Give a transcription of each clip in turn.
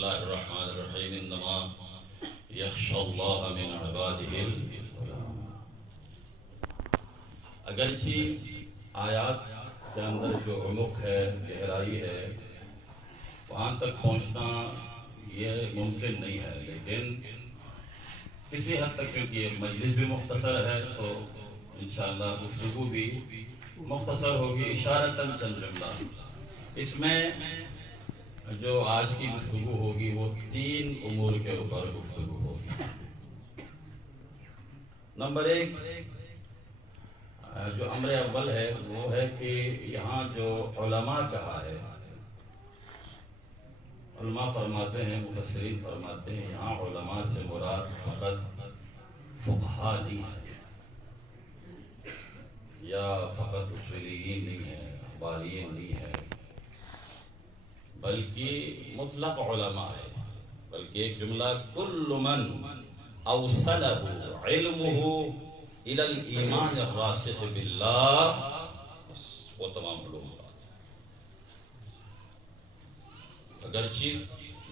اللہ الرحمن الرحیم انما یخشی اللہ من عبادہ العلماء۔ اگرچہ آیات کے اندر جو عمق ہے، گہرائی ہے، وہاں تک پہنچنا یہ ممکن نہیں ہے، لیکن کسی حد تک کیونکہ یہ مجلس بھی مختصر ہے تو انشاءاللہ گفتگو بھی مختصر ہوگی، اشارتاً چند جملہ۔ اس میں جو آج کی گفتگو ہوگی وہ 3 امور کے اوپر گفتگو ہوگی۔ نمبر 1 جو امر اول ہے وہ ہے کہ یہاں جو علماء کہا ہے، علماء فرماتے ہیں، مفسرین فرماتے ہیں یہاں علماء سے مراد فقط فقہاء نہیں ہے، یا فقط اصولیین نہیں ہے، اخباریین نہیں ہے، بلکہ مطلق علماء ہے، بلکہ ایک جملہ کل من اوصلہ علمہ الی الایمان الراسخ باللہ، وہ تمام علوم بات۔ اگرچہ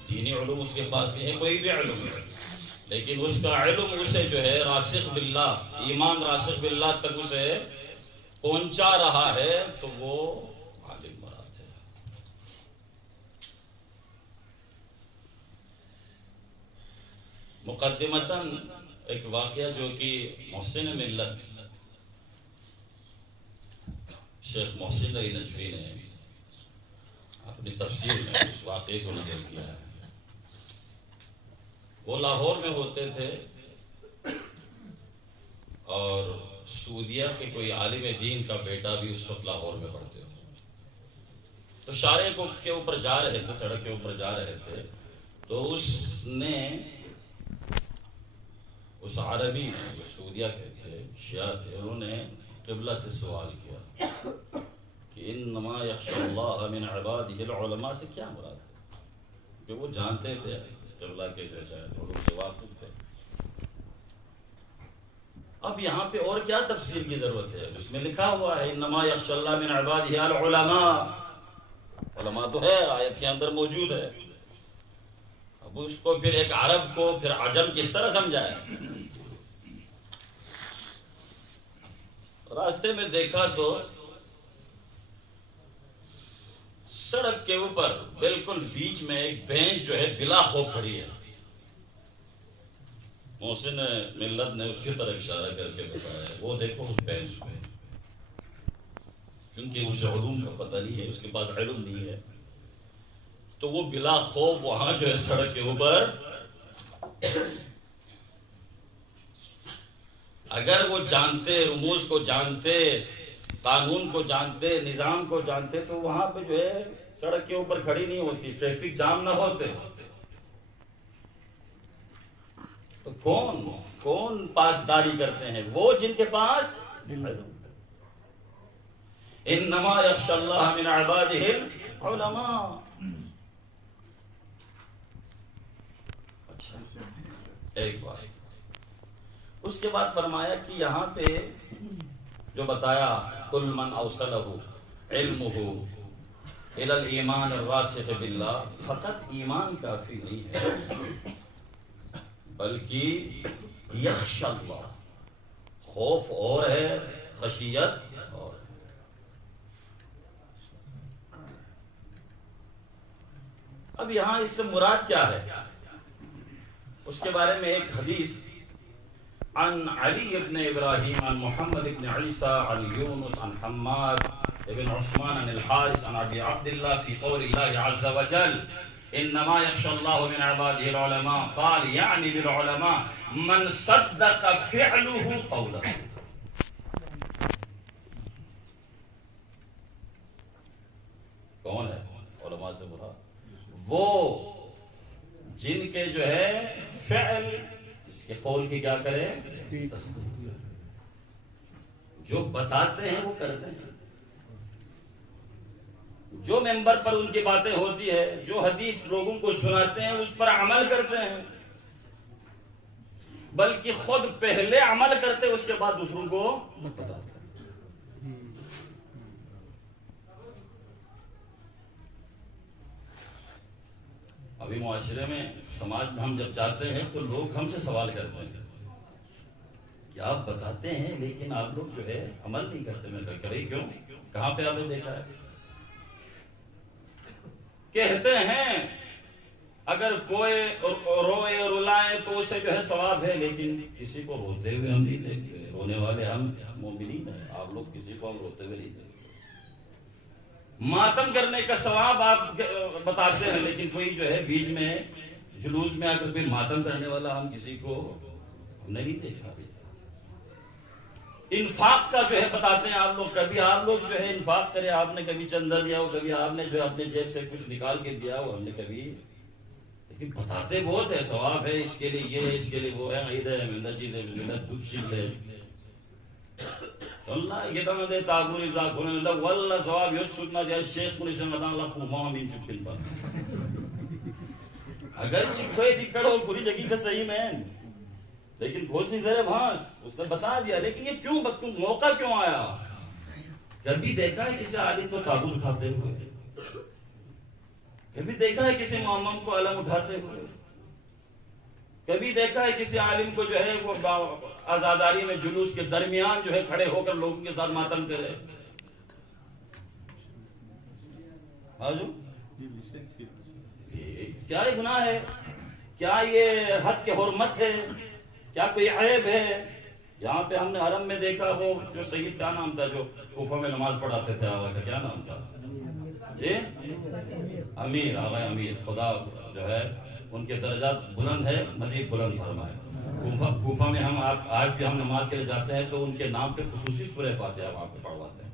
دینی علوم اس کے پاس نہیں ہے، کوئی بھی علم ہے، لیکن اس کا علم اسے جو ہے راسخ باللہ، ایمان راسخ باللہ تک اسے پہنچا رہا ہے تو وہ عالم مراد ہے۔ مقدمتاً ایک واقعہ جو کہ محسن ملت شیخ محسن علی نجوی نے اپنی تفسیر میں اس واقعے کو نقل کیا ہے۔ وہ لاہور میں ہوتے تھے اور سعودیہ کے کوئی عالم دین کا بیٹا بھی اس وقت لاہور میں پڑھتے تھے، تو شارع کے اوپر جا رہے تھے، سڑک کے اوپر جا رہے تھے، تو اس نے اس عربی نے جو سعودیہ کے تھے، شیعہ تھے، انہوں نے قبلہ سے سوال کیا کہ انما یخشی اللہ من عبادہ العلماء سے کیا مراد ہے، کہ وہ جانتے تھے قبلہ کے جو شاید علوم سے واقف تھے۔ اب یہاں پہ اور کیا تفسیر کی ضرورت ہے؟ اس میں لکھا ہوا ہے انما یخشی اللہ من عبادہ العلماء، علماء تو ہے، آیت کے اندر موجود ہے۔ اب اس کو پھر ایک عرب کو پھر عجم کس طرح سمجھائے؟ راستے میں دیکھا تو سڑک کے اوپر بالکل بیچ میں ایک بھینس جو ہے بلا خوف کھڑی ہے۔ محسن ملت نے اس کی طرف اشارہ کر کے بتایا وہ دیکھو اس بھینس کو، کیونکہ اسے علوم کا پتہ نہیں ہے، اس کے پاس علم نہیں ہے، تو وہ بلا خوف وہاں جو ہے سڑک کے اوپر، اگر وہ جانتے، رموز کو جانتے، قانون کو جانتے، نظام کو جانتے، تو وہاں پہ جو ہے سڑک کے اوپر کھڑی نہیں ہوتی، ٹریفک جام نہ ہوتے۔ تو کون پاسداری کرتے ہیں؟ وہ جن کے پاس انما یخشی اللہ من عبادہ العلماء۔ ایک بات، اس کے بعد فرمایا کہ یہاں پہ جو بتایا کل من اوصلہ علمہ الی الایمان الراسخ باللہ، فقط ایمان کافی نہیں ہے بلکہ یخشی اللہ، خوف اور ہے، خشیت اور ہے۔ اب یہاں اس سے مراد کیا ہے؟ اس کے بارے میں ایک حدیث عن علی ابن ابراہیم عن محمد ابن عیسیٰ عن یونس عن حماد ابن عثمان عن الحارث عن ابی عبداللہ فی قول اللہ عز وجل انما یخشی اللہ من عبادہ العلماء، قال یعنی بالعلماء من صدق فعلہ قولہ۔ کون ہے علماء سے مراد؟ وہ جن کے جو ہے فعل اس کے قول کی کیا کرے، جو بتاتے ہیں وہ کرتے ہیں، جو ممبر پر ان کی باتیں ہوتی ہے، جو حدیث لوگوں کو سناتے ہیں اس پر عمل کرتے ہیں، بلکہ خود پہلے عمل کرتے اس کے بعد دوسروں کو بتاتے ہیں۔ ابھی معاشرے میں سماج میں ہم جب جاتے ہیں تو لوگ ہم سے سوال کرتے ہیں کہ آپ بتاتے ہیں لیکن آپ لوگ جو ہے عمل نہیں کرتے. میں کہا کہ کیوں, کہاں پہ آپ نے دیکھا ہے؟ کہتے ہیں اگر کوئی روئے اور رلائے تو اسے جو ہے ثواب ہے, لیکن کسی کو روتے ہوئے ہم نہیں دیکھتے. رونے والے ہم مومنین ہیں, آپ لوگ کسی کو ہم روتے ہوئے نہیں دیکھتے. ماتم کرنے کا ثواب آپ بتاتے ہیں, لیکن کوئی جو ہے بیچ میں جلوس میں آ کر کوئی ماتم کرنے والا ہم کسی کو ہم نے نہیں دیکھا. انفاق کا جو ہے بتاتے ہیں آپ لوگ, کبھی آپ لوگ جو ہے انفاق کرے, آپ نے کبھی چندہ دیا ہو, کبھی آپ نے جو ہے اپنے جیب سے کچھ نکال کے دیا ہو, ہم نے کبھی, لیکن بتاتے بہت ہے ثواب ہے, اس کے لیے یہ, اس کے لیے وہ ہے, عید ہے, ملنا چیز ہے, ملنا کچھ چیز ہے. اللہ یہ دم دے تاغور ازا کھولنے اللہ واللہ ثواب یوت سکنا دیا شیخ کنی سے مدان اللہ کو مومن چکن پر. اگر چکوئے دکڑ ہو پوری جگہ کا صحیح میں, لیکن گھوش نہیں زیر بھانس, اس نے بتا دیا. لیکن یہ کیوں موقع کیوں آیا؟ کبھی دیکھا ہے کسی عالم کو تابوت اٹھاتے ہوئے؟ کبھی دیکھا ہے کسی معمم کو علم اٹھاتے ہوئے؟ کبھی دیکھا ہے کسی عالم کو جو ہے وہ آزاداری میں جلوس کے درمیان جو ہے کھڑے ہو کر لوگوں کے ساتھ ماتم کرے؟ کیا یہ گناہ ہے؟ کیا یہ حد کے حرمت ہے؟ کیا کوئی عیب ہے؟ یہاں پہ ہم نے حرم میں دیکھا وہ جو سید کیا نام تھا جو کوفہ میں نماز پڑھاتے تھے, آغا کا کیا نام تھا جی؟ امیر, آغا امیر. خدا جو ہے ان کے درجات بلند ہے, مزید بلند فرمائے. کوفہ میں ہم آج بھی ہم نماز کے لیے جاتے ہیں تو ان کے نام پہ خصوصی سورہ فاتحہ وہاں پہ پڑھواتے ہیں.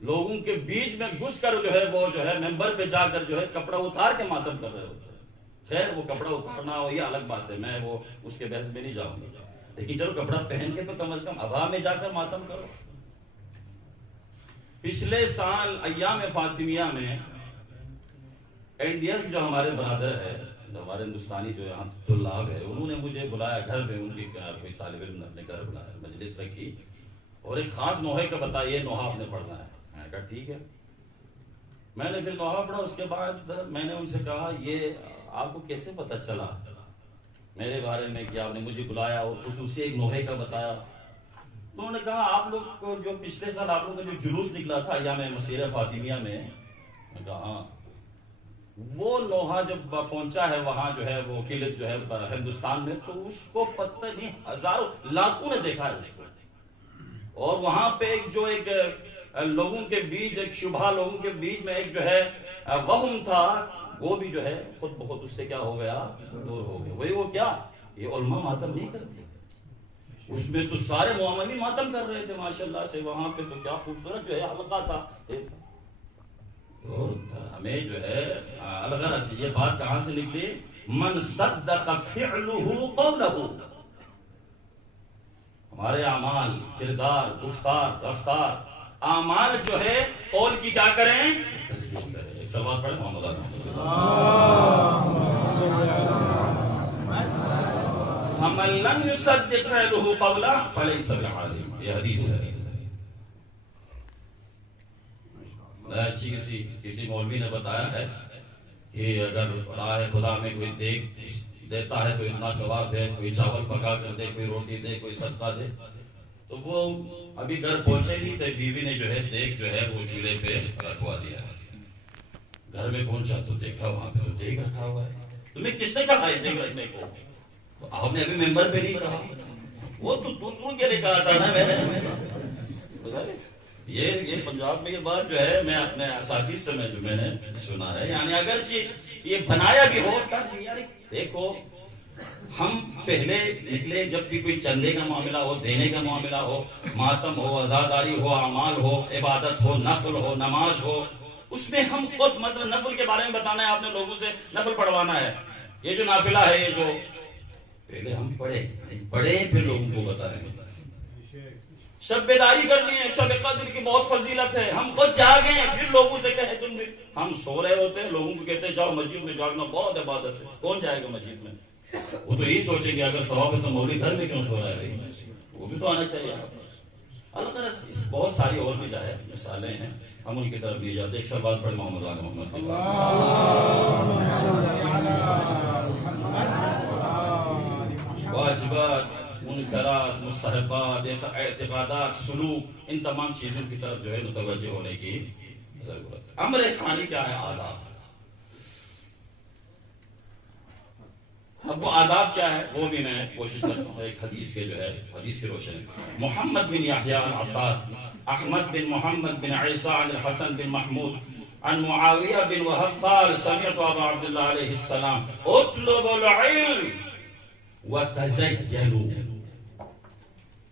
لوگوں کے بیچ میں گھس کر جو ہے وہ جو ہے ممبر پہ جا کر جو ہے کپڑا اتار کے ماتم کر رہے ہوتے ہیں. خیر وہ کپڑا اتارنا ہو یہ الگ بات ہے, میں وہ اس کے بحث میں نہیں جاؤں گا, لیکن چلو کپڑا پہن کے تو کم از کم ابا میں جا کر ماتم کرو. پچھلے سال ایام فاطمیہ میں انڈیا کی جو ہمارے برادر ہے, جو ہمارے ہندوستانی جو یہاں طلاب ہے, انہوں نے مجھے بلایا گھر میں, ان کی کوئی طالب علم نے اپنے گھر بلایا, مجلس رکھی اور ایک خاص نوحے کا بتایا یہ نوحہ آپ نے پڑھنا ہے. میں نے کہا ٹھیک ہے. میں نے پھر نوحہ پڑھا. اس کے بعد میں نے ان سے کہا یہ آپ کو کیسے پتا چلا میرے بارے میں کہ آپ نے مجھے بلایا اور خصوصی ایک نوحے کا بتایا؟ تو انہوں نے کہا آپ لوگ کو جو پچھلے سال آپ لوگوں کا جو جلوس نکلا تھا ایام مسیرہ فاطمیہ میں, میں کہا ہاں, وہ نوحہ جب پہنچا ہے وہاں جو ہے وہ قلت جو ہے ہندوستان میں, تو اس کو پتہ نہیں ہزاروں لاکھوں نے دیکھا ہے اس کو. اور وہاں پہ ایک جو ایک لوگوں کے بیچ ایک شبہ, لوگوں کے بیچ میں ایک جو ہے وہم تھا, وہ بھی جو ہے خود بخود اس سے کیا ہو گیا, دور ہو گیا. وہی وہ کیا, یہ علماء ماتم نہیں کرتے, اس میں تو سارے معاملین ماتم کر رہے تھے ماشاءاللہ سے. وہاں پہ تو کیا خوبصورت جو ہے حلقہ تھا. ہمیں جو ہے الغرض یہ بات کہاں سے نکلی, من صدق فعلہ قولہ. ہمارے اعمال, کردار, گفتار, رفتار, اعمال جو ہے قول کی کیا کریں, تصدیق کریں. ایک سوال پڑھیں محمد فمن لم يصدق فعله قولا فليس بعالم. یہ حدیث ہے. اچھی کسی مولوی نے بتایا ہے کہ اگر راہ خدا میں کوئی دیکھ دیتا ہے تو اتنا ثواب دے, کوئی چاول پکا کر دے, کوئی روٹی دے, کوئی صدقہ دے. تو وہ ابھی گھر پہنچے نہیں تو بیوی نے جو ہے دیکھ جو ہے وہ چولہے پہ رکھوا دیا. گھر میں پہنچا تو دیکھا وہاں پہ تو دیکھ رکھا ہوا ہے. تمہیں کس نے کہا ہے دیکھ رکھنے کو؟ تو آپ نے ابھی ممبر پہ نہیں کہا, وہ تو دوسروں کے لیے کہا تھا نا. میں نے یہ پنجاب میں یہ بات جو ہے میں اپنے اساتذہ سے میں نے سنا ہے. یعنی اگرچہ یہ بنایا بھی ہو تب یار دیکھو ہم پہلے نکلے جب بھی کوئی چندے کا معاملہ ہو, دینے کا معاملہ ہو, ماتم ہو, عزاداری ہو, اعمال ہو, عبادت ہو, نفل ہو, نماز ہو, اس میں ہم خود مثلا نفل کے بارے میں بتانا ہے, آپ نے لوگوں سے نفل پڑھوانا ہے. یہ جو نافلہ ہے یہ جو پہلے ہم پڑھے پھر لوگوں کو بتائیں. شب بیداری کرنی ہے, شب قدر کی بہت فضیلت ہے, ہم خود جاگیں پھر لوگوں سے کہیں. تم ہم سو رہے ہوتے ہیں, لوگوں کو کہتے ہیں جاؤ مسجد میں, جاگنا بہت عبادت ہے. کون جائے گا مسجد میں؟ وہ تو یہی سوچیں گے اگر ثواب ہے تو مولوی گھر میں کیوں سو رہا ہے, وہ بھی تو آنا چاہیے. اس بہت ساری اور بھی جائے مثالیں ہیں, ہم ان کی طرف نہیں جاتے. ایک سوال پر محمد مستحبات، اعتقادات، سلوک، ان تمام چیزوں کی طرف جو ہے متوجہ ہونے کی ضرورت ہے۔ امر ثانی کیا ہے؟ آداب۔ اب وہ آداب کیا ہے وہ بھی میں کوشش کرتا ہوں ایک حدیث کے جو ہے حدیث کی روشنی۔ محمد بن یحییٰ العطار، احمد بن محمد بن عیسیٰ عن الحسن بن محمود عن معاویہ بن وہب قال سمعت ابا عبد اللہ علیہ السلام اطلبوا العلم وتزینوا،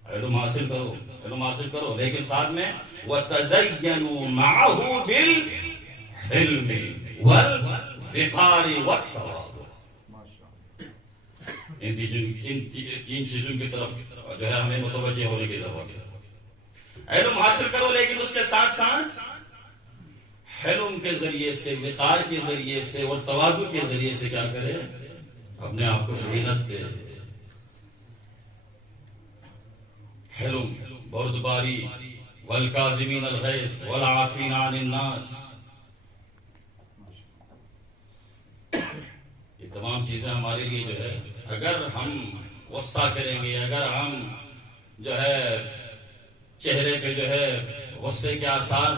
علم حاصل کرو، علم حاصل کرو، لیکن ساتھ میں وتزینوا معه بالحلم والوقار والتواضع۔ ان تین چیزوں کی طرف جو ہے ہمیں متوجہ ہونے کی ضرورت ہے۔ علم حاصل کرو لیکن اس کے ساتھ ساتھ حلم کے ذریعے سے، وقار کے ذریعے سے اور تواضع کے ذریعے سے کیا کرے؟ اپنے آپ کو زینت دے۔ حلم، بردباری، والکاظمین الغیظ والعافین عن الناس، یہ تمام چیزیں ہمارے لیے جو ہے اگر ہم غصہ کریں گے، اگر ہم جو ہے چہرے پہ جو ہے غصے کے آثار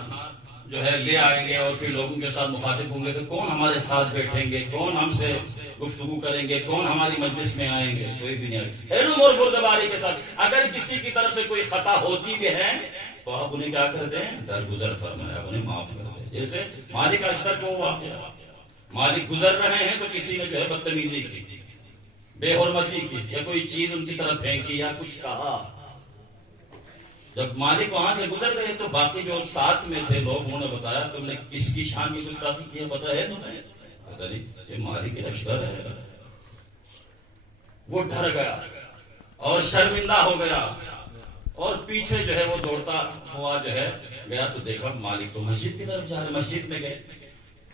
جو ہے لے آئیں گے اور پھر لوگوں کے ساتھ مخاطب ہوں گے تو کون ہمارے ساتھ بیٹھیں گے، کون ہم سے گفتگو کریں گے، کون ہماری مجلس میں آئیں گے؟ کوئی بھی نہیں آئے گا۔ علم اور بردباری کے ساتھ اگر کسی کی طرف سے کوئی خطا ہوتی بھی ہے تو آپ انہیں کیا کر دیں؟ درگزر فرمائیں، انہیں معاف کر دیں۔ جیسے مالک اشتر کو واقعہ، مالک گزر رہے ہیں تو کسی نے جو ہے بدتمیزی کی، بے حرمتی کی، یا کوئی چیز ان کی طرف پھینکی یا کچھ کہا، جب مالک وہاں سے گزر گئے تو باقی جو ساتھ میں تھے لوگ انہوں نے بتایا تم نے کس کی شان کی گستاخی کی ہے؟ پتہ ہے تمہیں؟ پتہ نہیں، یہ مالک اشتر ہے۔ وہ ڈر گیا اور شرمندہ ہو گیا اور پیچھے جو ہے وہ دوڑتا ہوا جو ہے گیا تو دیکھا مالک تو مسجد کی طرف جا رہے، مسجد میں گئے۔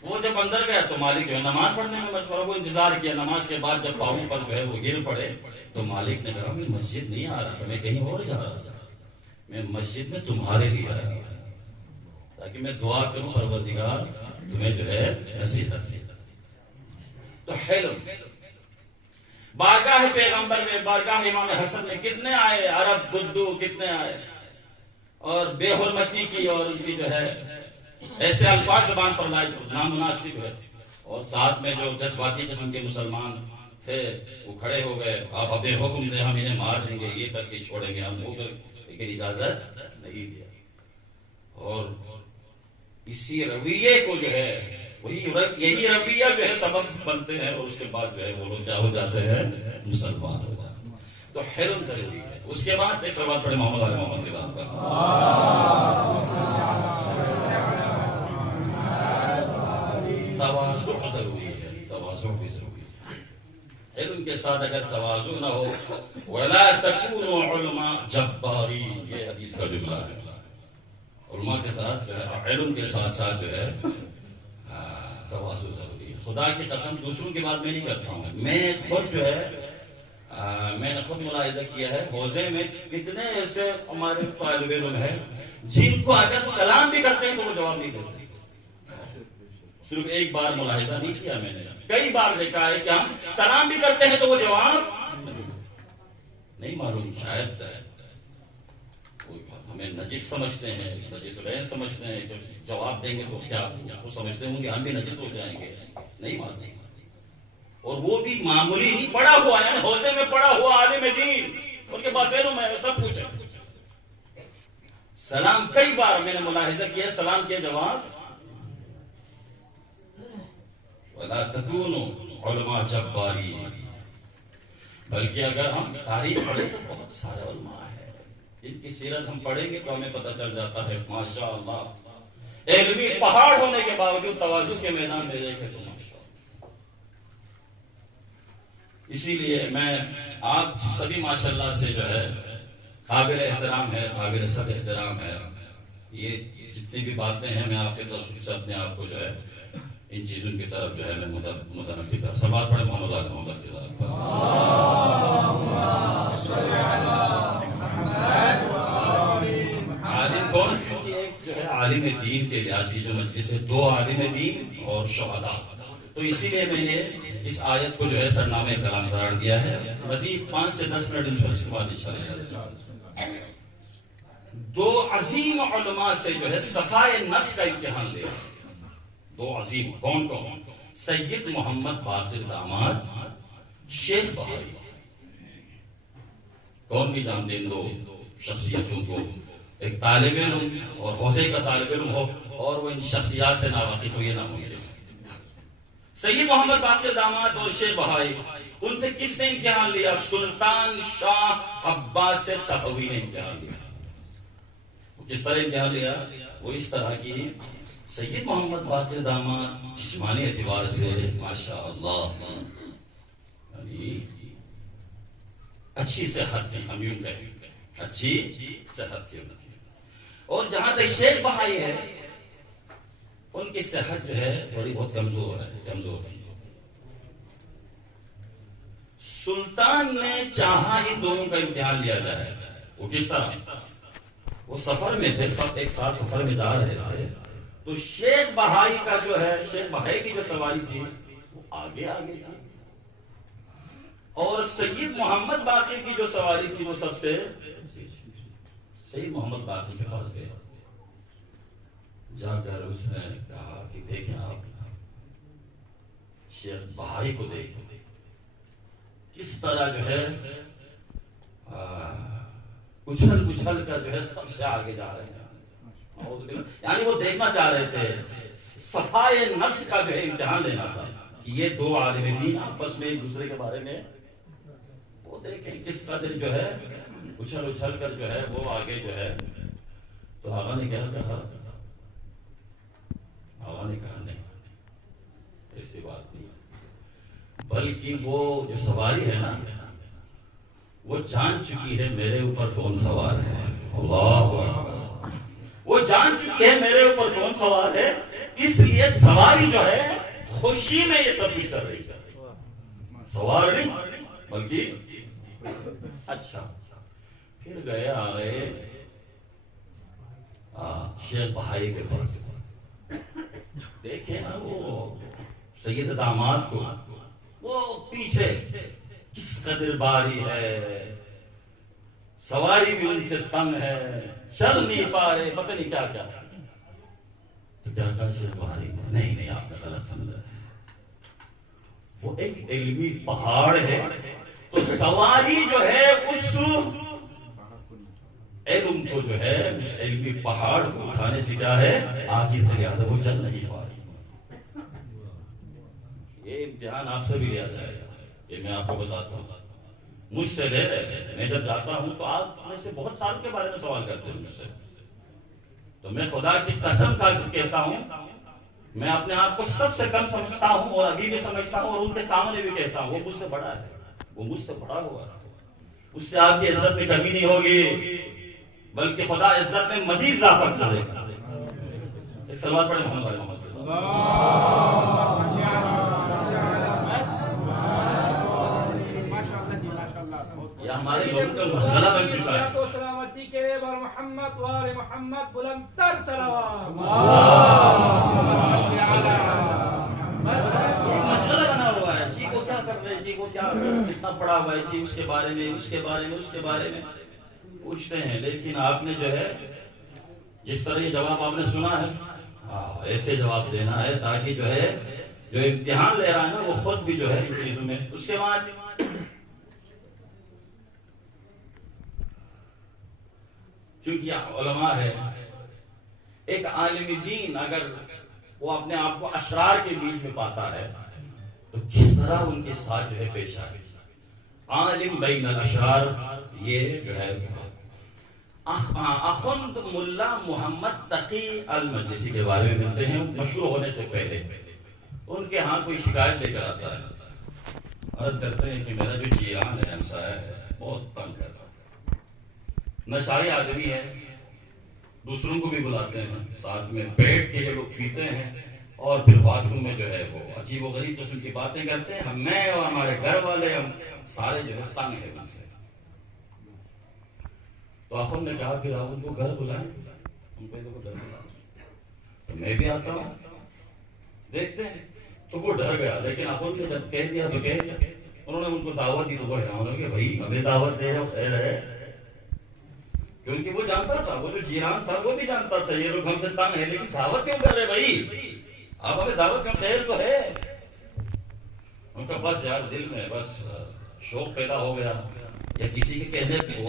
وہ جب اندر گیا تو مالک جو ہے نماز پڑھنے میں مشغول، وہ انتظار کیا، نماز کے بعد جب پاؤں پر جو ہے وہ گر پڑے تو مالک نے کہا میں مسجد نہیں آ رہا تھا، میں کہیں اور جا رہا تھا، میں مسجد میں تمہارے لیے آیا تاکہ میں دعا کروں پروردگار تمہیں جو ہے نصیحت سے۔ تو حلم، بارگاہ پیغمبر میں، بارگاہ امام حسن میں کتنے آئے عرب بدو، کتنے آئے، اور بے حرمتی کی اور ان کی جو ہے ایسے الفاظ زبان پر لائے نامناسب ہے، اور ساتھ میں جو جذباتی قسم کے مسلمان تھے وہ کھڑے ہو گئے، آپ اپنے حکم دیں ہم انہیں مار دیں گے، یہ کر کے چھوڑیں گے ہم، وہ لیکن اجازت نہیں دیا۔ اور اسی رویے کو جو ہے یہی رویہ جو ہے سبب بنتے ہیں اور اس کے بعد جو ہے وہ لوگ کیا ہو جاتے ہیں؟ مسلمان ہو جاتے ہیں۔ تو حلم ضروری ہے۔ اس کے بعد ایک سوال پڑھے محمد علی محمد کے نام پر، تواضع ضروری ہے، تواضع بھی ضروری ہے۔ علم کے ساتھ اگر تواضع نہ ہو، وَلَا تَكُونُوا عُلْمَاءَ جَبَّارِينَ، یہ حدیث کا جملہ ہے۔ علماء کے ساتھ جو ہے، علم کے ساتھ ساتھ جو ہے تواضع ضروری ہے۔ خدا کی قسم دوسروں کی بات میں نہیں کرتا ہوں، میں خود جو ہے میں نے خود ملاحظہ کیا ہے حوزے میں کتنے ایسے ہمارے طالب علم ہیں جن کو اگر سلام بھی کرتے ہیں تو وہ جواب نہیں دیتے۔ صرف ایک بار ملاحظہ نہیں کیا میں نے، کئی بار دیکھا ہے کہ ہم سلام بھی کرتے ہیں تو وہ جواب نہیں معلوم، شاید ہمیں نجس سمجھتے ہیں، نجس غیر سمجھتے ہیں، جب جواب دیں گے تو کیا وہ سمجھتے ہوں گے ہم بھی نجس ہو جائیں گے، نہیں مانتے۔ اور وہ بھی معمولی نہیں، پڑھا ہوا ہے، حوزے میں پڑھا ہوا عالم دین، ان کے پاس علم ہے، سب کچھ ہے۔ سلام کئی بار میں نے ملاحظہ کیا، سلام کے جواب وَلَا تَكُونُوا عُلَمَاءَ جَبَّارِينَ، بلکہ اگر ہم تاریخ پڑھیں تو بہت سارے علماء ہیں ان کی سیرت ہم پڑھیں گے تو ہمیں پتہ چل جاتا ہے ماشاءاللہ علمی پہاڑ ہونے کے باوجود تواضع کے میدان میں دیکھے تو اسی لیے میں آپ سبھی ماشاءاللہ سے جو ہے قابل احترام ہے، قابل سب احترام ہے، یہ جتنی بھی باتیں ہیں میں آپ کے طرف سے اپنے آپ کو جو ہے ان چیزوں کی طرف جو ہے میں متنبی کر۔ سبات پڑھے محمد علی محمد کے ذات عالم کون؟ ایک جو ہے عالم دین کے لحاظ کی جو مجلس ہے، دو عالم دین اور شہداء، تو اسی لیے میں نے اس آیت کو جو ہے سرنامہ کلام قرار دیا ہے. مزید 5 سے 10 منٹ اس کے بعد انشاءاللہ. دو عظیم علماء سے جو ہے صفائے نفس کا امتحان لیا. دو عظیم کون کون؟ سید محمد باقر داماد، شیخ بہائی. کون نہیں جانتے ان دو شخصیتوں کو؟ ایک طالب علم اور حوزے کا طالب علم ہو اور وہ ان شخصیات سے ناواقف ہو، یہ نہ ممکن. سید محمد باقر داماد اور شیخ بہائی، ان سے کس نے امتحان لیا؟ سلطان شاہ عباس صفوی نے امتحان لیا. کس طرح امتحان لیا؟ وہ اس طرح کی سید محمد باقر داماد جسمانی اعتبار سے ماشاءاللہ یعنی اچھی صحت تھی، ہم یوں کہیں اچھی صحت تھی. اور جہاں تک شیخ بہائی ہے، ان کی صحت جو ہے تھوڑی بہت کمزور تھی. سلطان نے چاہا ان دونوں کا امتحان لیا جائے. وہ کس طرح؟ وہ سفر میں تھے، سب ایک ساتھ سفر میں جا رہے تھے. تو شیخ بہائی کا جو ہے، شیخ بہائی کی جو سواری تھی وہ آگے تھی، اور سید محمد باقر کی جو سواری تھی وہ سب سے. سید محمد باقر کے پاس گئے، جا کر اس نے کہا کہ دیکھیں آپ شیخ بہائی کو دیکھیں کس طرح جو ہے اچھل کر جو ہے سب سے آگے جا رہے ہیں. یعنی وہ دیکھنا چاہ رہے تھے، صفائے نفس کا جو ہے امتحان لینا تھا کہ یہ دو عالم دین آپس میں ایک دوسرے کے بارے میں وہ دیکھیں کس قدر جو ہے اچھل کر جو ہے وہ آگے جو ہے. تو آقا نے کیا کہا؟ آقا نے کہا نہیں، ایسی بات نہیں، بلکہ وہ جو سواری ہے نا وہ جان چکی ہے میرے اوپر کون سوار ہے. اللہ اکبر. وہ جان چکی ہے میرے اوپر کون سوار ہے، اس لیے سواری جو ہے خوشی میں یہ سب کچھ کر رہی ہے. سوار نہیں بلکہ اچھا. پھر گئے آگئے شیخ بہائی کے پاس. دیکھیں نا وہ سید داماد کو، وہ پیچھے کس قدر باری ہے، سواری بھی ان سے تنگ ہے، چل نہیں پا رہے، پتہ نہیں کیا. تو کیا کہا شیخ بہائی نے؟ نہیں آپ نے غلط سمجھا. وہ ایک علمی پہاڑ ہے، تو سواری جو ہے اس علم کو جو ہے اس علمی پہاڑ کو اٹھانے سے کیا ہے آگے سے لہٰذا وہ چل نہیں پا رہی. یہ امتحان آپ سے بھی لیا جائے گا، یہ میں آپ کو بتاتا ہوں. مجھ سے لے رہے ہیں، میں جب جاتا ہوں تو آپ میں سے بہت سال کے بارے میں سوال کرتے ہیں مجھ سے. تو میں خدا کی قسم کا کہتا ہوں، میں اپنے آپ کو سب سے کم سمجھتا ہوں اور ابھی بھی سمجھتا ہوں، اور ان کے سامنے بھی کہتا ہوں وہ مجھ سے بڑا ہے، وہ مجھ سے بڑا ہوا ہے. اس سے آپ کی عزت میں کمی نہیں ہوگی، بلکہ خدا عزت میں مزید اضافہ کرے گا. ایک صلوات پڑھیں محمد علیہ محمد. یہ ہمارے لوگوں کا مسئلہ بن چکا ہے. سلامتی کے بر محمد وال محمد بلند تر صلوات. مسئلہ بنا ہوا ہے، جی کو کیا کر رہے، جی کو کیا کتنا پڑا ہوا ہے، جی اس کے بارے میں پوچھتے ہیں. لیکن آپ نے جو ہے جس طرح یہ جواب آپ نے سنا ہے، ایسے جواب دینا ہے تاکہ جو ہے جو امتحان لے رہا ہے نا وہ خود بھی جو ہے ان چیزوں میں. اس کے بعد چونکہ علماء ہے، ایک عالم دین اگر وہ اپنے آپ کو اشرار کے بیچ میں پاتا ہے تو کس طرح ان کے ساتھ جو ہے پیش آئے. عالم بین الاشرار، یہ جو ہے اخند ملا محمد تقی المجلسی کے بارے میں ملتے ہیں. مشروع ہونے سے پہلے ان کے ہاں کوئی شکایت لے کر آتا ہے، عرض کرتے ہیں کہ میرا جو جیران ہے، ہمسایہ ہے، بہت تنگ کرتا ہے، نشائی آدمی ہے، دوسروں کو بھی بلاتے ہیں، ساتھ میں بیٹھ کے لوگ پیتے ہیں اور پھر باتھ روم میں جو ہے وہ عجیب و غریب قسم کی باتیں کرتے ہیں. میں اور ہمارے گھر والے ہم سارے جو ہے تنگ ہیں ان سے. تو آخر نے کہا پھر آپ ان کو گھر بلائیں. ہم کہتے ہیں گھر بلائیں، تو میں بھی آتا ہوں، دیکھتے ہیں تو وہ ڈر گیا، لیکن آخر نے جب کہہ دیا تو کہہ دیا۔ انہوں نے ان کو دعوت دی تو وہ حیران ہو کہ بھائی ہمیں دعوت دے رہے ہو، خیر ہے، کیونکہ وہ جانتا تھا، وہ جو جیران تھا وہ بھی جانتا تھا یہ لوگ ہم سے تنگ ہیں، لیکن دعوت کیوں کر رہے بھائی؟ آپ ہمیں دعوت کیوں؟ خیر تو ہے۔ ان کا بس یار دل میں بس شوق پیدا ہو گیا، یا کسی کے کہنے پہ